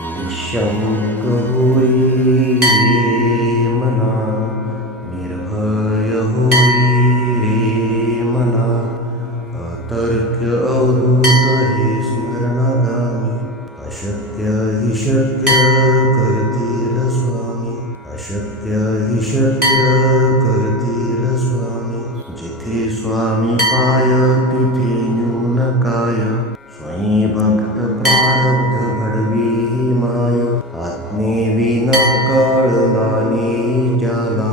निःशंक होई रे मना, निर्भय होई रे मना, अतर्क्य अवधूत हे स्मरणागामी, अशक्य हि शक्य करतील स्वामी, अशक्य हि शक्य करतील स्वामी. जिथे स्वामी पाय तिथे न्यून काय, स्वयं भक्त प्रारब्ध घडवी ही माय. आत्मेविना कळला नाही ज्याला,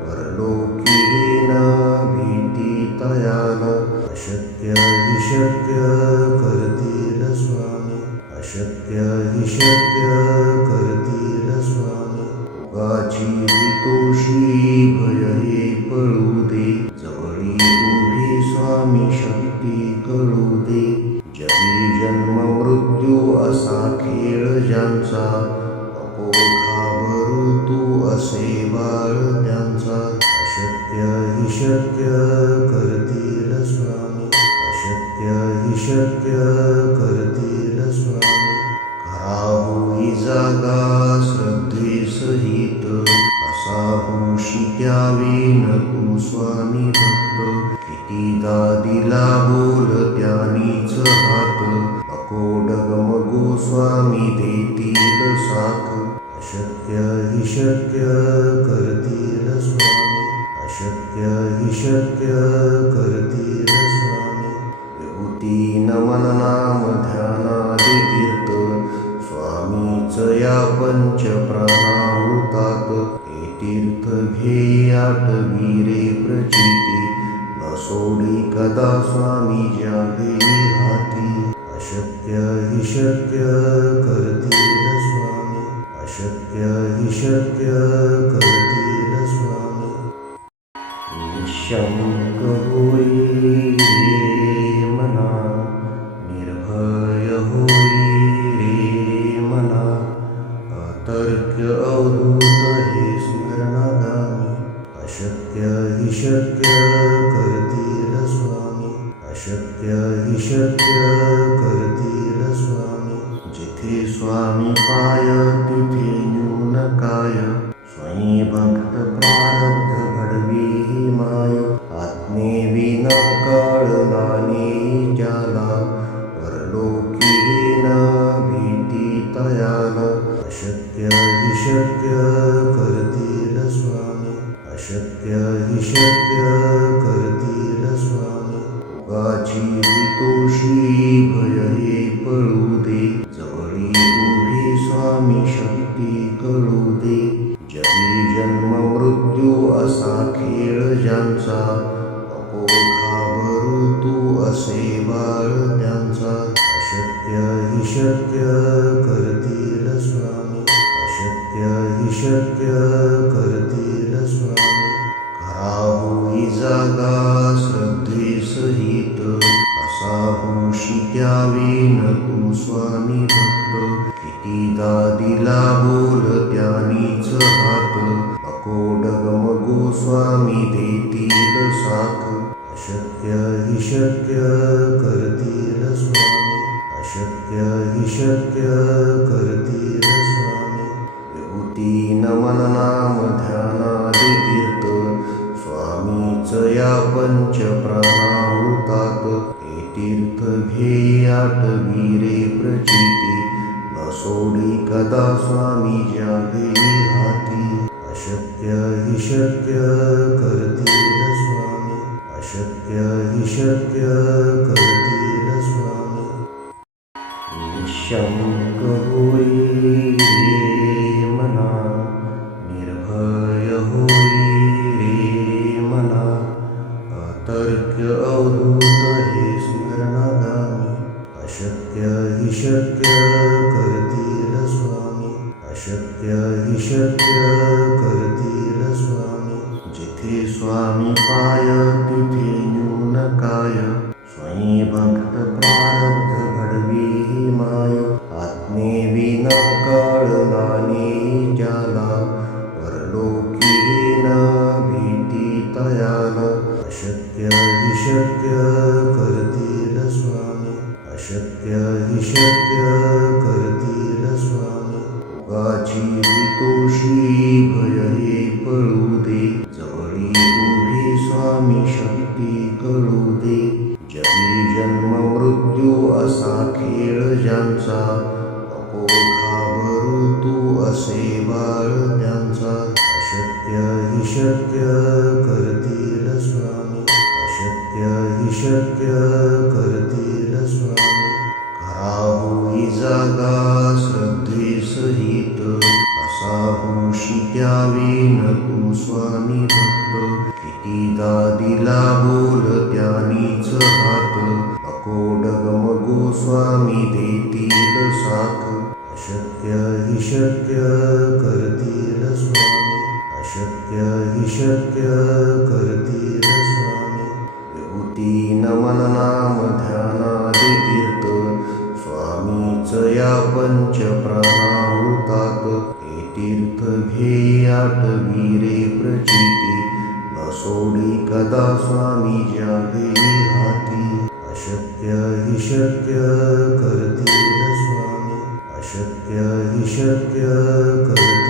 परलोकी न भीती तयाला. अशक्य हि शक्य करतील स्वामी, अशक्य हि शक्य करतील स्वामी. उगाची तोषी भय हे पळू दे, जवळी उभी स्वामी शक्ती कळू दे. जगी जन्म मृत्यू असा खेळ ज्यांचा, नको घाबरू तू असे बाळ त्यांचा. अशक्य हि शक्य करतील स्वामी, अशक्य हि शक्य करतील स्वामी. खरा होई जागा श्रद्धे सहित, असा होशी द्यावी न तू स्वामी भक्त. कितीदा दिला बोल त्यानीच हात, नको डगमगू स्वामी देतील साथ. अशक्य हि शक्य करतील स्वामी, अशक्य हि शक्य करतील स्वामी. विभूती नमन नाम ध्यानादि तीर्थ, स्वामीच या पंच प्राणामृतात. हे तीर्थ घेई आठवी रे प्रचिती, न सोडी कदा स्वामी ज्या घेई हाती. अशक्य हि शक्य करतील स्वामी, अशक्य हि शक्य करतील स्वामी. निःशंक होई रे मना, निर्भय होई रे मना, अतर्क्य अवधूत हे स्मरणागामी. अशक्य हि शक्य करतील स्वामी, अशक्य हि शक्य करतील स्वामी. जिथे स्वामी पाय तिथे न्यून काय, स्वयं भक्त प्रारब्ध घडवी ही माय. आत्मेविना कळला नाही ज्याला, परलोकी न भीती तयाला. अशक्य हि शक्य करतील स्वामी, अशक्य हि शक्य करतील स्वामी. उगाची तोषी भय हे पळू दे, जवळी उभी स्वामी शक्ती कळू दे. जगी जन्म मृत्यू असा खेळ ज्यांचा, नको घाबरू तू असे बाळ त्यांचा. अशक्य हि शक्य करतील स्वामी, अशक्य हि शक्य करतील स्वामी. खरा होई जागा श्रद्धे सहित, असा होशी द्यावी न तू स्वामी भक्त. कितीदा दिला बोल त्यानीच हात, नको डगमगू स्वामी देतील साथ. अशक्य हि शक्य करतील स्वामी, अशक्य हि शक्य करतील स्वामी. विभूती नमन नाम ध्यानादि तीर्थ, स्वामीच या पंच प्राणामृतात. हे तीर्थ घेई आठवी रे प्रचिती, न सोडी कदा स्वामी ज्या घेई हाती. अशक्य हि शक्य करतील स्वामी, अशक्य हि शक्य करतील स्वामी. निःशंक होई रे मना, निर्भय होई रे मना, अतर्क्य अवधूत हे स्मरणागामी. अशक्य हि शक्य करतील स्वामी, अशक्य हि शक्य करतील स्वामी. जिथे स्वामी पाय तिथे न्यून काय, स्वयं भक्त प्रारब्ध घडवी ही माय. आत्मेविना कळला नाही ज्याला, परलोकी न भीती तयाला. अशक्य हि शक्य करतील स्वामी, अशक्य हि शक्य करतील स्वामी. जीवितोषी भय हे पळू दे, जवळी उभी स्वामी शक्ती कळू दे. जगी जन्म मृत्यू असा खेळ ज्यांचा, नको घाबरू तू असे बाळ त्यांचा. अशक्य हि शक्य करतील स्वामी, अशक्य हि शक्य करतील स्वामी. खरा होई जागा श्रद्धेसहित, कसा होशी त्यावेन तू स्वामी भक्त. कितीदा दिला बोल त्यानीच हात, नको डगमगू स्वामी देतील साथ. अशक्य हि शक्य करतील स्वामी, अशक्य हि शक्य करतील स्वामी. विभूती नमन नाम ध्यानादि तीर्थ, स्वामीच या पंच प्राणाहुतात. हे तीर्थ घे आठवी रे प्रचिती, न सोडी कदा स्वामी ज्यावे हाती. अशक्य हि शक्य करतील स्वामी, अशक्य हि शक्य करतील